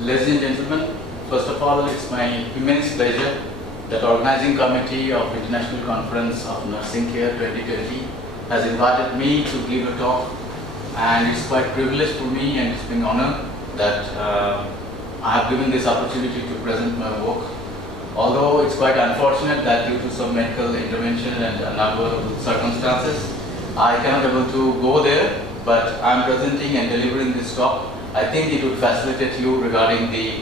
Ladies and gentlemen, first of all, it's my immense pleasure that organizing committee of International Conference of Nursing Care 2020 has invited me to give a talk, and it's quite privileged for me and it's been an honor that I have given this opportunity to present my work. Although it's quite unfortunate that due to some medical intervention and a number of circumstances, I cannot able to go there, but I'm presenting and delivering this talk. I think it would facilitate you regarding the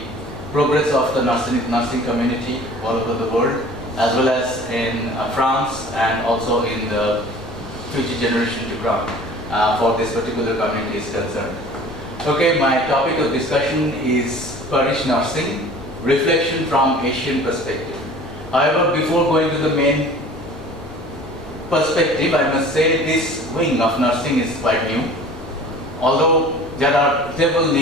progress of the nursing community all over the world, as well as in France and also in the future generation to come for this particular community is concerned. Okay, my topic of discussion is parish nursing, reflection from Asian perspective. However, before going to the main perspective, I must say this wing of nursing is quite new. Although there are several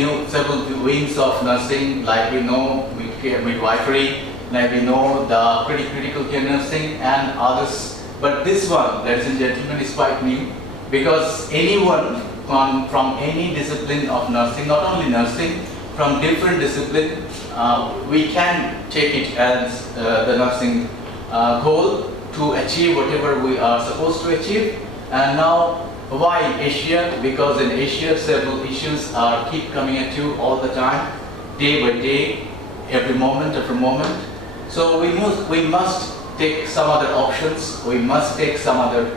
wings of nursing, like we know midwifery, like we know the critical care nursing and others. But this one, ladies and gentlemen, is quite new because anyone from any discipline of nursing, not only nursing, from different discipline, we can take it as the nursing goal to achieve whatever we are supposed to achieve. And now, why Asia? Because in Asia, several issues keep coming at you all the time, day by day, every moment after moment. So we must take some other options. We must take some other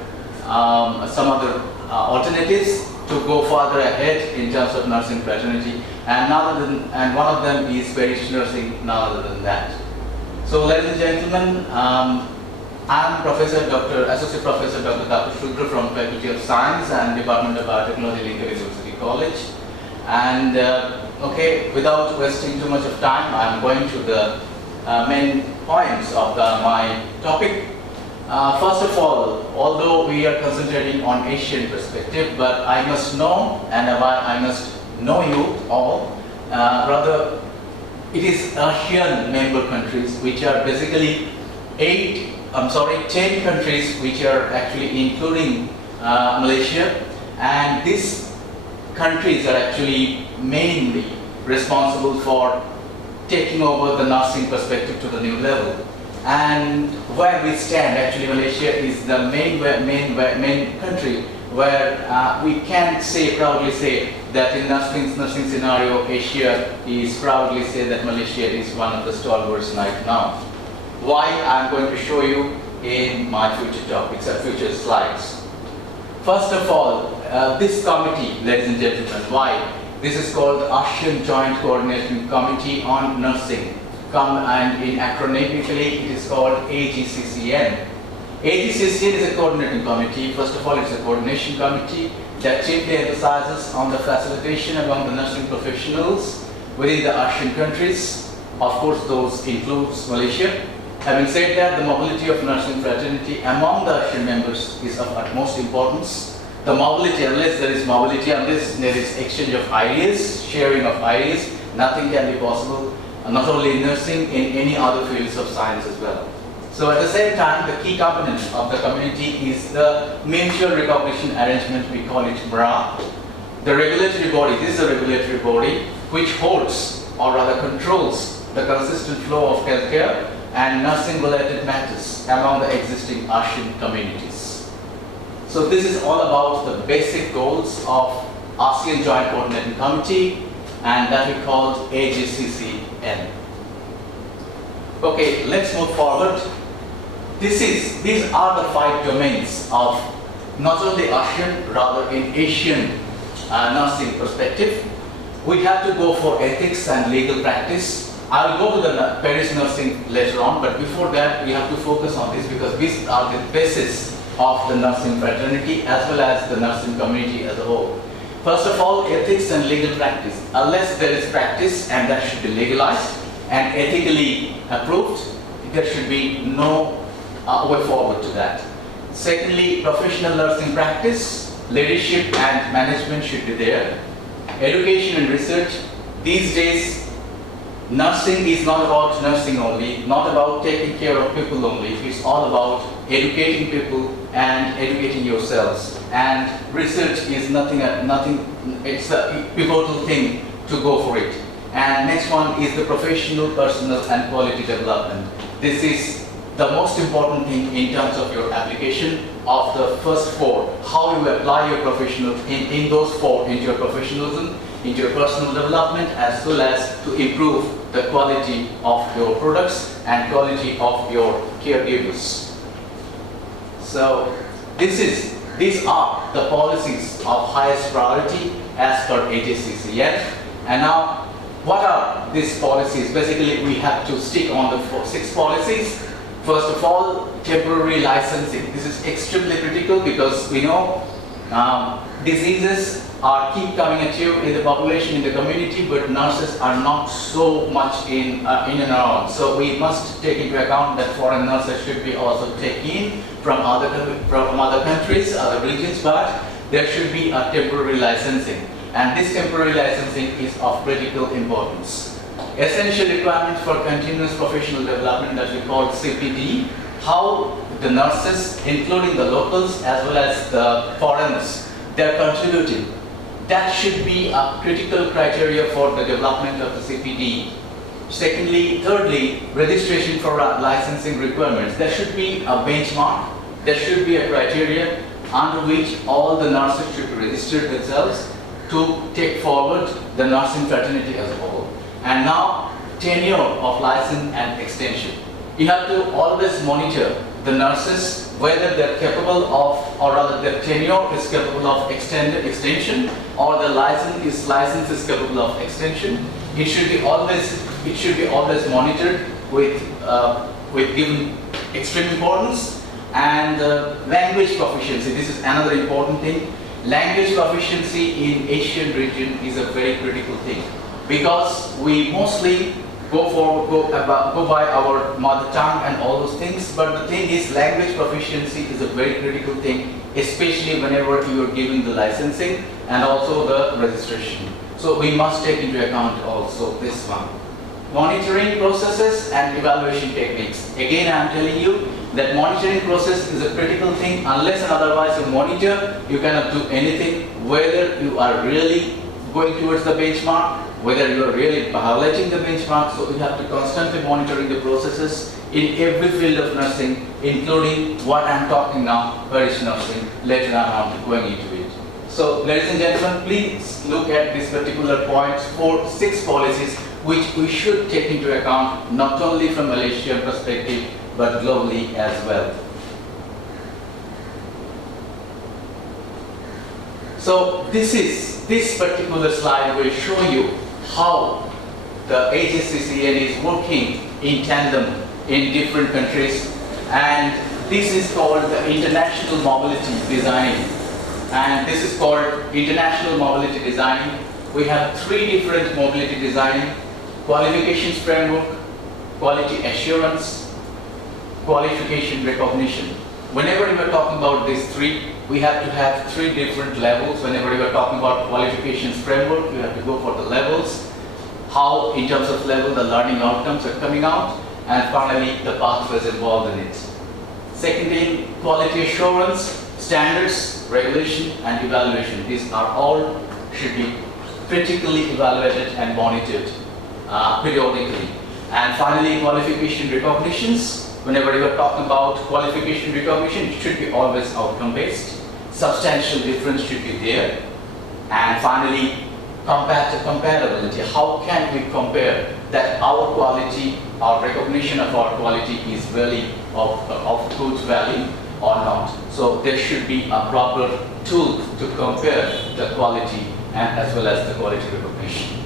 alternatives to go further ahead in terms of nursing fraternity. And one of them is parish nursing. None other than that. So, ladies and gentlemen, I'm Associate Professor Dr. Tapash Rudra from Faculty of Science and Department of Biotechnology, Lincoln University College. And okay, without wasting too much of time, I'm going to the main points of my topic. First of all, although we are concentrating on Asian perspective, but I must know, and I must know you all, rather it is ASEAN member countries, which are basically 10 countries, which are actually including Malaysia, and these countries are actually mainly responsible for taking over the nursing perspective to the new level. And where we stand, actually Malaysia is the main country where we can proudly say that in nursing scenario, Asia is proudly say that Malaysia is one of the stalwarts right now. Why? I'm going to show you in my future topics and future slides. First of all, this committee, ladies and gentlemen, why? This is called the ASEAN Joint Coordination Committee on Nursing. And in acronymically, it is called AGCCN. AGCCN is a coordinating committee. First of all, it's a coordination committee that chiefly emphasizes on the facilitation among the nursing professionals within the ASEAN countries. Of course, those includes Malaysia. Having said that, the mobility of nursing fraternity among the ASEAN members is of utmost importance. The mobility, unless there is mobility, unless there is exchange of ideas, sharing of ideas, nothing can be possible, not only in nursing, in any other fields of science as well. So at the same time, the key component of the community is the mutual recognition arrangement, we call it MRA. The regulatory body, this is a regulatory body which holds or rather controls the consistent flow of healthcare and nursing-related matters among the existing ASEAN communities. So this is all about the basic goals of ASEAN Joint Coordinating Committee, and that we call AGCCN. Okay, let's move forward. These are the 5 domains of not only ASEAN, rather in Asian nursing perspective. We have to go for ethics and legal practice. I'll go to the parish nursing later on, but before that we have to focus on this because these are the basis of the nursing fraternity as well as the nursing community as a whole. First of all, ethics and legal practice. Unless there is practice and that should be legalized and ethically approved, there should be no way forward to that. Secondly, professional nursing practice, leadership and management should be there. Education and research. These days, nursing is not about nursing only, not about taking care of people only. It's all about educating people and educating yourselves. And research is nothing. It's a pivotal thing to go for it. And next one is the professional, personal and quality development. This is the most important thing in terms of your application of the first four, how you apply your professional in those four into your professionalism, into your personal development, as well as to improve the quality of your products and quality of your caregivers. So these are the policies of highest priority as per HSCCN. And now, what are these policies? Basically, we have to stick on the 6 policies. First of all, temporary licensing. This is extremely critical because we know diseases keep coming at you in the population, in the community, but nurses are not so much in and around. So we must take into account that foreign nurses should be also taken in from other countries, other regions, but there should be a temporary licensing. And this temporary licensing is of critical importance. Essential requirements for continuous professional development that we call CPD, how the nurses, including the locals as well as the foreigners, they are contributing. That should be a critical criteria for the development of the CPD. Secondly, thirdly, registration for licensing requirements. There should be a benchmark, there should be a criteria under which all the nurses should register themselves to take forward the nursing fraternity as a whole. And now, tenure of license and extension. You have to always monitor the nurses whether they're capable of, or rather their tenure is capable of extension, or the license is capable of extension. It should be always monitored with given extreme importance. And language proficiency. This is another important thing. Language proficiency in Asian region is a very critical thing, because we mostly go by our mother tongue and all those things, but the thing is, language proficiency is a very critical thing, especially whenever you are giving the licensing and also the registration. So we must take into account also this one. Monitoring processes and evaluation techniques. Again, I am telling you that monitoring process is a critical thing. Unless and otherwise you monitor, you cannot do anything, whether you are really going towards the benchmark, whether you are really violating the benchmark. So you have to constantly monitoring the processes in every field of nursing, including what I am talking now, parish nursing. Later on, I am going into it. So, ladies and gentlemen, please look at these particular points, 6 policies, which we should take into account not only from Malaysian perspective, but globally as well. So this particular slide will show you how the HSCCN is working in tandem in different countries, and this is called the international mobility designing. And this is called international mobility designing. We have 3 different mobility designing: qualifications framework, quality assurance, qualification recognition. Whenever we are talking about these 3, we have to have 3 different levels. Whenever we are talking about qualifications framework, you have to go for the levels, how in terms of level the learning outcomes are coming out, and finally the pathways involved in it. Second thing, quality assurance, standards, regulation and evaluation. These are all should be critically evaluated and monitored periodically. And finally, qualification recognitions. Whenever you are talking about qualification recognition, it should be always outcome based. Substantial difference should be there. And finally, comparability. How can we compare that our quality, our recognition of our quality is really of good value or not? So there should be a proper tool to compare the quality and as well as the quality recognition.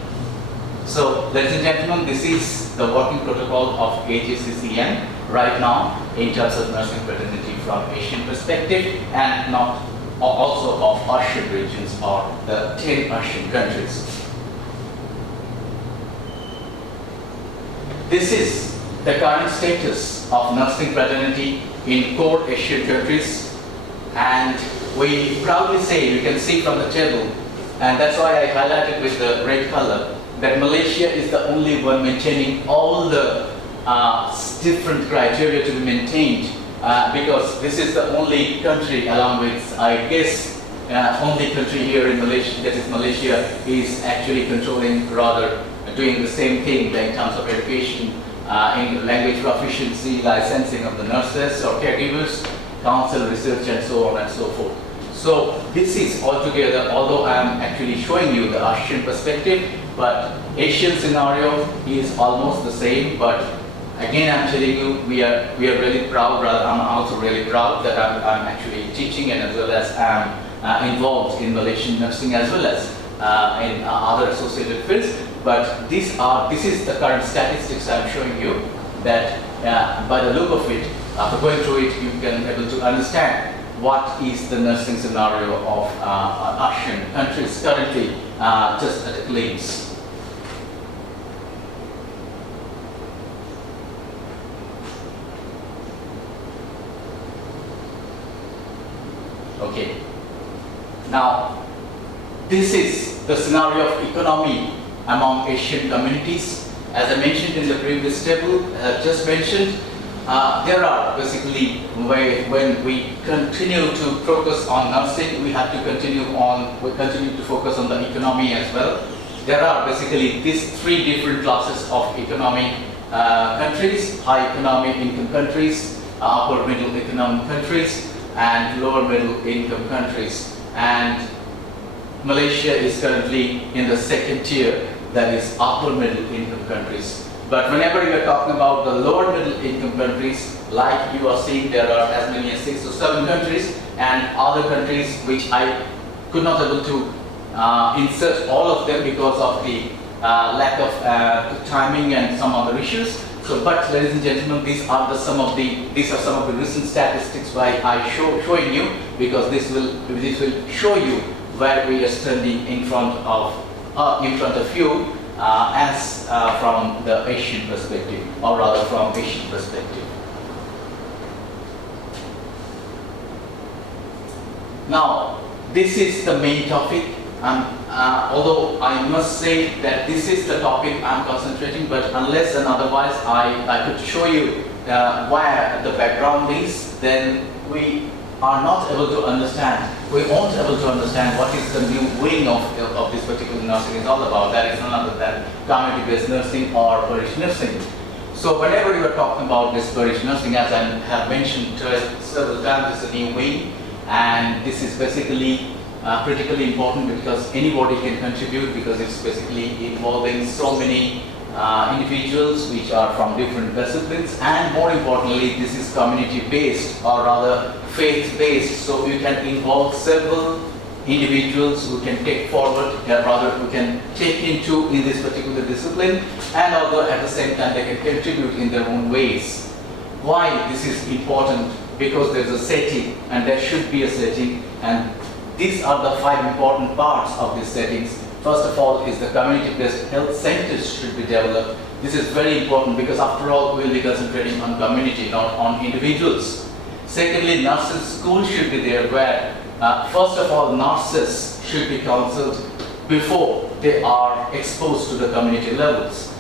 So, ladies and gentlemen, this is the working protocol of HSCCN right now in terms of nursing fraternity from Asian perspective, and not also of ASEAN regions or the 10 ASEAN countries. This is the current status of nursing fraternity in core Asian countries, and we proudly say, you can see from the table, and that's why I highlighted with the red color, that Malaysia is the only one maintaining all the different criteria to be maintained, because this is the only country, along with, I guess, only country here in Malaysia, that is Malaysia, is actually controlling rather doing the same thing in terms of education, in language proficiency, licensing of the nurses or caregivers, counsel, research, and so on and so forth. So this is altogether, although I am actually showing you the Asian perspective, but Asian scenario is almost the same. But again, I'm telling you, we are really proud. Rather, I'm also really proud that I'm actually teaching, and as well as I'm involved in Malaysian nursing as well as in other associated fields. But this is the current statistics I'm showing you. That by the look of it, after going through it, you can be able to understand what is the nursing scenario of Asian countries currently, just at a glance. Okay. Now, this is the scenario of economy among Asian communities. As I mentioned in the previous table, just mentioned, there are basically, when we continue to focus on nursing, we have to continue to focus on the economy as well. There are basically these three different classes of economic countries: high economic income countries, upper middle economic countries, and lower middle income countries. And Malaysia is currently in the second tier, that is upper middle income countries. But whenever you are talking about the lower middle income countries, like you are seeing, there are as many as 6 or 7 countries, and other countries which I could not able to insert all of them because of the lack of timing and some other issues. So, but ladies and gentlemen, these are some of the recent statistics why I showing you, because this will show you where we are standing in front of you. As from the Asian perspective, or rather from Asian perspective. Now, this is the main topic. Although I must say that this is the topic I'm concentrating, but unless and otherwise I could show you where the background is, then we are not able to understand. We won't able to understand what is the new wing of this particular nursing is all about. That is none other than community-based nursing or parish nursing. So whenever you are talking about this parish nursing, as I have mentioned several times, it's a new wing, and this is basically critically important because anybody can contribute, because it's basically involving so many individuals which are from different disciplines, and more importantly, this is community-based or rather faith-based. So you can involve several individuals who can take forward, rather who can take into in this particular discipline, and although at the same time they can contribute in their own ways. Why this is important? Because there's a setting, and there should be a setting, and these are the 5 important parts of these settings. First of all is the community-based health centers should be developed. This is very important because after all we will be concentrating on community, not on individuals. Secondly, nurses school should be there, where first of all nurses should be counseled before they are exposed to the community levels.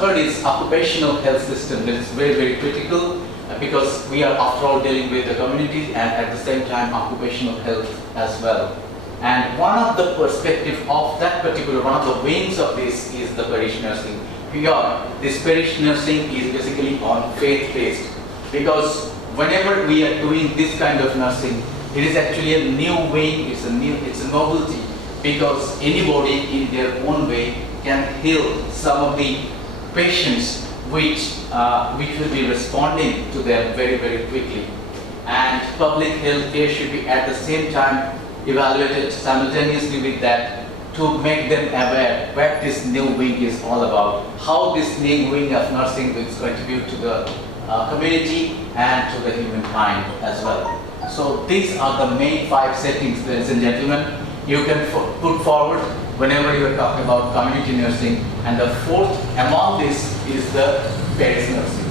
Third is occupational health system. That is very, very critical because we are after all dealing with the community and at the same time occupational health as well. And one of the perspective of that particular, one of the wings of this is the parish nursing. Here, this parish nursing is basically on faith-based, because whenever we are doing this kind of nursing, it is actually a new wing, it's a novelty, because anybody in their own way can heal some of the patients which will be responding to them very, very quickly. And public health care should be at the same time evaluated simultaneously with that to make them aware what this new wing is all about, how this new wing of nursing will contribute to the community and to the humankind as well. So these are the main 5 settings, ladies and gentlemen, you can put forward whenever you are talking about community nursing. And the 4th among this is the parish nursing.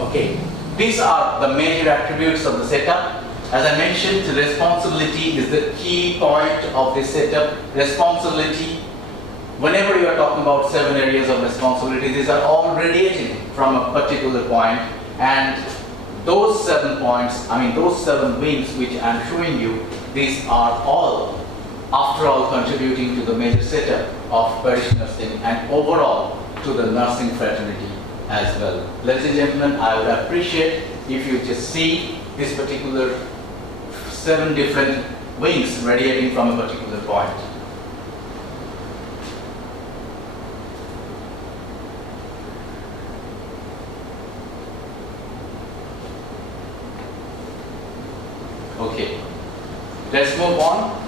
Okay, these are the major attributes of the setup. As I mentioned, responsibility is the key point of this setup. Responsibility, whenever you are talking about 7 areas of responsibility, these are all radiating from a particular point, and those 7 points, those 7 wings which I am showing you, these are all after all contributing to the major setup of parish nursing and overall to the nursing fraternity as well. Ladies and gentlemen, I would appreciate if you just see this particular 7 different wings radiating from a particular point. Okay, let's move on.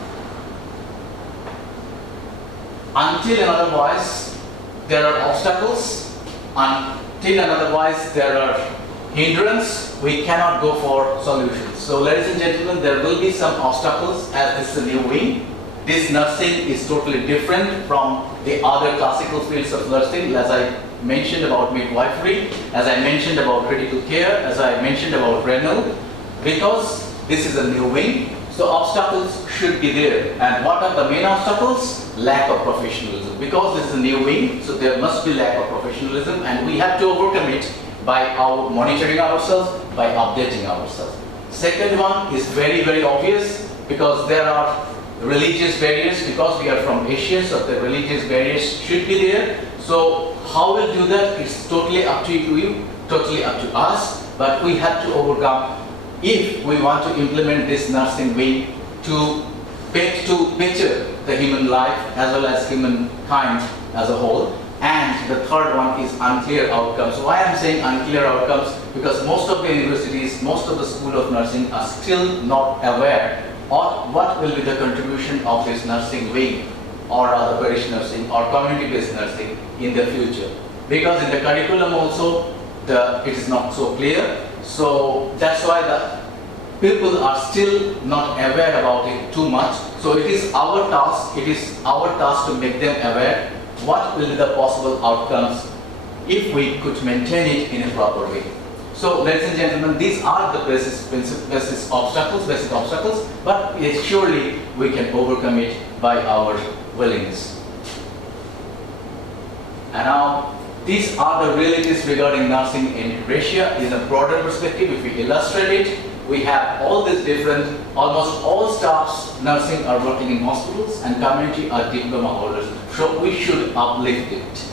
Until and otherwise, there are obstacles. Until and otherwise, there are hindrances. We cannot go for solutions. So, ladies and gentlemen, there will be some obstacles as this is a new wing. This nursing is totally different from the other classical fields of nursing, as I mentioned about midwifery, as I mentioned about critical care, as I mentioned about renal, because this is a new wing. So obstacles should be there. And what are the main obstacles? Lack of professionalism. Because this is a new wing, so there must be lack of professionalism, and we have to overcome it by our monitoring ourselves, by updating ourselves. Second one is very, very obvious, because there are religious barriers, because we are from Asia, so the religious barriers should be there. So how we'll do that, it's totally up to you, totally up to us, but we have to overcome if we want to implement this nursing wing to picture the human life as well as humankind as a whole. And the third one is unclear outcomes. Why I'm saying unclear outcomes? Because most of the universities, most of the school of nursing are still not aware of what will be the contribution of this nursing wing or other parish nursing or community-based nursing in the future. Because in the curriculum also, it is not so clear. So that's why the people are still not aware about it too much. So it is our task, to make them aware what will be the possible outcomes if we could maintain it in a proper way. So ladies and gentlemen, these are the basic obstacles, but yes, surely we can overcome it by our willingness. And now, these are the realities regarding nursing in Asia in a broader perspective. If we illustrate it, we have all these different, almost all staffs nursing are working in hospitals and community are diploma holders. So we should uplift it,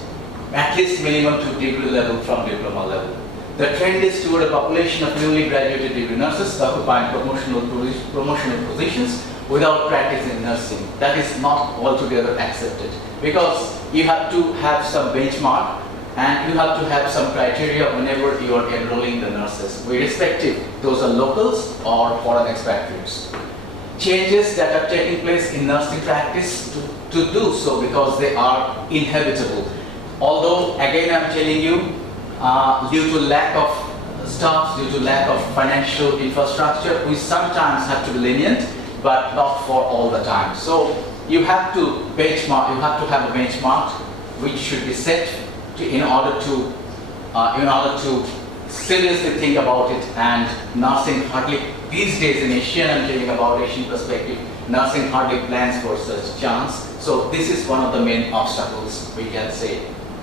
at least minimum to degree level from diploma level. The trend is toward a population of newly graduated degree nurses occupying promotional positions without practice in nursing. That is not altogether accepted, because you have to have some benchmark and you have to have some criteria whenever you are enrolling the nurses, irrespective those are locals or foreign expatriates. Changes that are taking place in nursing practice to do so because they are inevitable. Although again I'm telling you, due to lack of staff, due to lack of financial infrastructure, we sometimes have to be lenient, but not for all the time. So you have to benchmark, you have to have a benchmark which should be set in order to seriously think about it. And nursing hardly these days in Asia, I'm telling about Asian perspective, nursing hardly plans for such chance. So this is one of the main obstacles we can say.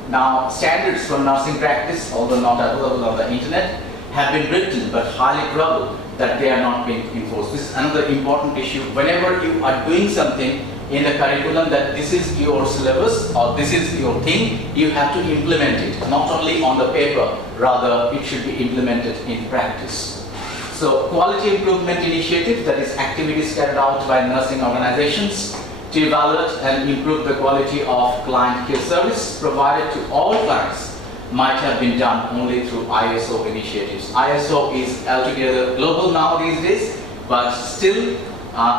Now standards for nursing practice, although not available on the internet, have been written but highly probable that they are not being enforced. This is another important issue. Whenever you are doing something in the curriculum that this is your syllabus or this is your thing, you have to implement it, not only on the paper, rather it should be implemented in practice. So quality improvement initiative, that is activities carried out by nursing organizations to evaluate and improve the quality of client care service provided to all clients, might have been done only through ISO initiatives. ISO is altogether global now these days, but still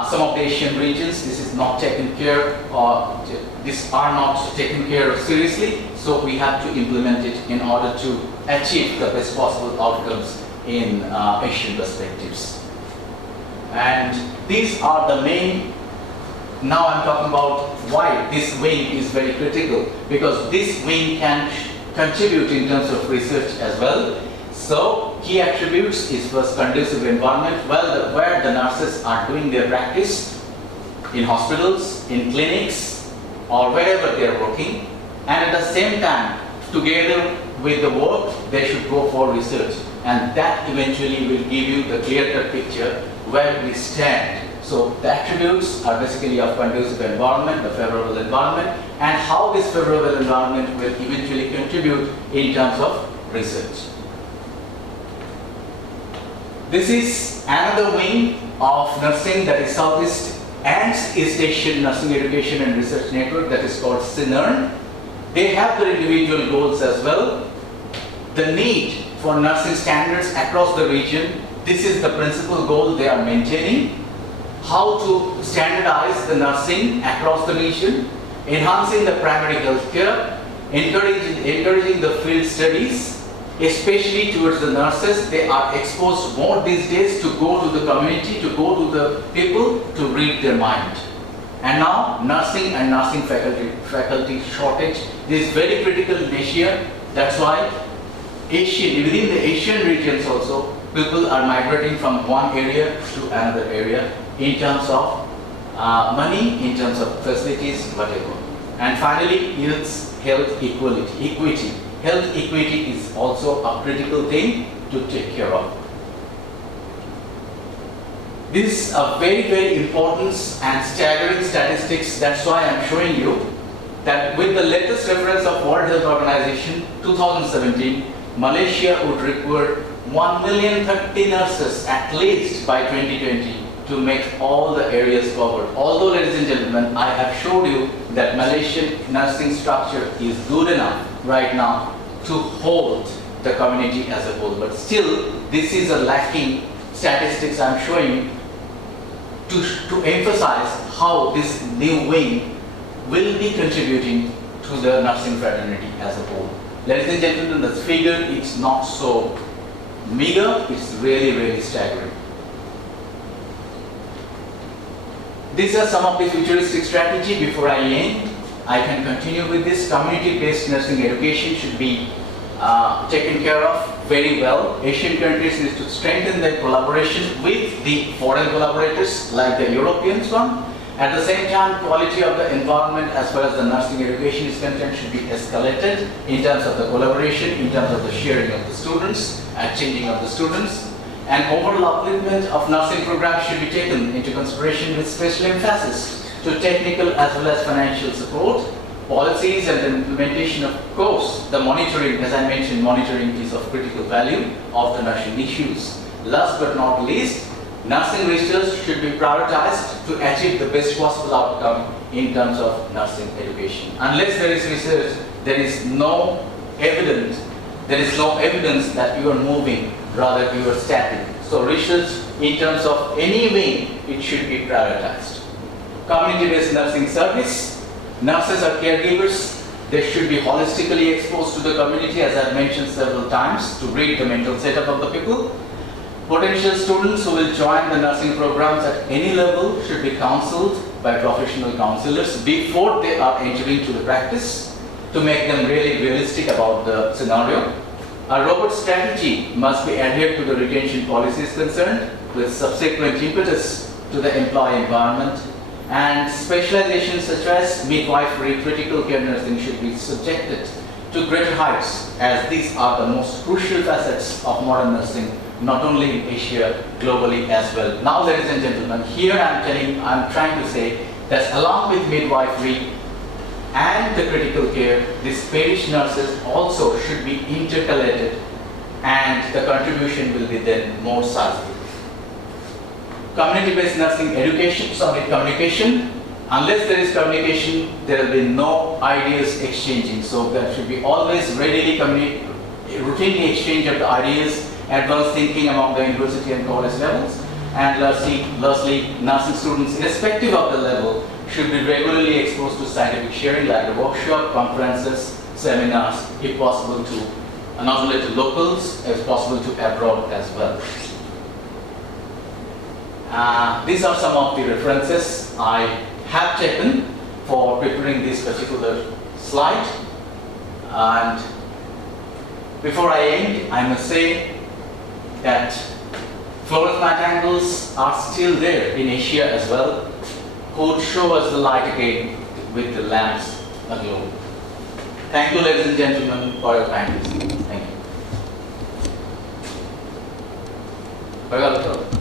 some of the Asian regions, this is not taken care of, these are not taken care of seriously, so we have to implement it in order to achieve the best possible outcomes in Asian perspectives. And these are the main, now I'm talking about why this wing is very critical, because this wing can contribute in terms of research as well. So key attributes is first conducive environment, where the nurses are doing their practice in hospitals, in clinics, or wherever they are working, and at the same time, together with the work, they should go for research, and that eventually will give you the clear-cut picture where we stand. So the attributes are basically of conducive environment, the favorable environment, and how this favorable environment will eventually contribute in terms of research. This is another wing of nursing, that is Southeast and East Asian Nursing Education and Research Network, that is called SINERN. They have their individual goals as well. The need for nursing standards across the region, this is the principal goal they are maintaining. How to standardize the nursing across the region, enhancing the primary health care, encouraging the field studies, especially towards the nurses. They are exposed more these days to go to the community, to go to the people, to read their mind. And now nursing and nursing faculty shortage is very critical in Asia. That's why within the Asian regions also, people are migrating from one area to another area in terms of money, in terms of facilities, whatever. And finally, health equity. Health equity is also a critical thing to take care of. This is a very, very important and staggering statistics. That's why I'm showing you that with the latest reference of World Health Organization 2017, Malaysia would require 1,030,000 nurses at least by 2020 to make all the areas covered. Although, ladies and gentlemen, I have showed you that Malaysian nursing structure is good enough right now to hold the community as a whole, but still this is a lacking statistics I'm showing to emphasize how this new wing will be contributing to the nursing fraternity as a whole. Ladies and gentlemen, the figure is not so meager, it's really, really staggering. These are some of the futuristic strategy. Before I end, I can continue with this. Community-based nursing education should be taken care of very well. Asian countries need to strengthen their collaboration with the foreign collaborators like the Europeans one. At the same time, quality of the environment as far as the nursing education is concerned should be escalated in terms of the collaboration, in terms of the sharing of the students and changing of the students. And overall upliftment of nursing programs should be taken into consideration with special emphasis to technical as well as financial support, policies and the implementation. Of course, the monitoring, as I mentioned, monitoring is of critical value of the nursing issues. Last but not least, nursing research should be prioritized to achieve the best possible outcome in terms of nursing education. Unless there is research, there is no evidence that you are moving, rather you are static. So research in terms of any wing, it should be prioritized. Community-based nursing service, nurses are caregivers. They should be holistically exposed to the community, as I've mentioned several times, to read the mental setup of the people. Potential students who will join the nursing programs at any level should be counseled by professional counselors before they are entering to the practice to make them really realistic about the scenario. A robust strategy must be adhered to the retention policies concerned with subsequent impetus to the employee environment, and specializations such as midwifery, critical care nursing should be subjected to greater heights, as these are the most crucial facets of modern nursing, not only in Asia, globally as well. Now, ladies and gentlemen, here I'm trying to say that along with midwifery and the critical care, these parish nurses also should be intercalated, and the contribution will be then more sizable. Community-based nursing communication. Unless there is communication, there will be no ideas exchanging. So there should be always routinely exchange of the ideas, advanced thinking among the university and college levels. And lastly, nursing students, irrespective of the level, should be regularly exposed to scientific sharing, like the workshop, conferences, seminars, if possible to not only to locals, if possible to abroad as well. These are some of the references I have taken for preparing this particular slide. And before I end, I must say that fluorescent nightingales are still there in Asia as well, who would show us the light again with the lamps aglow. Thank you, ladies and gentlemen, for your kind listening. Thank you.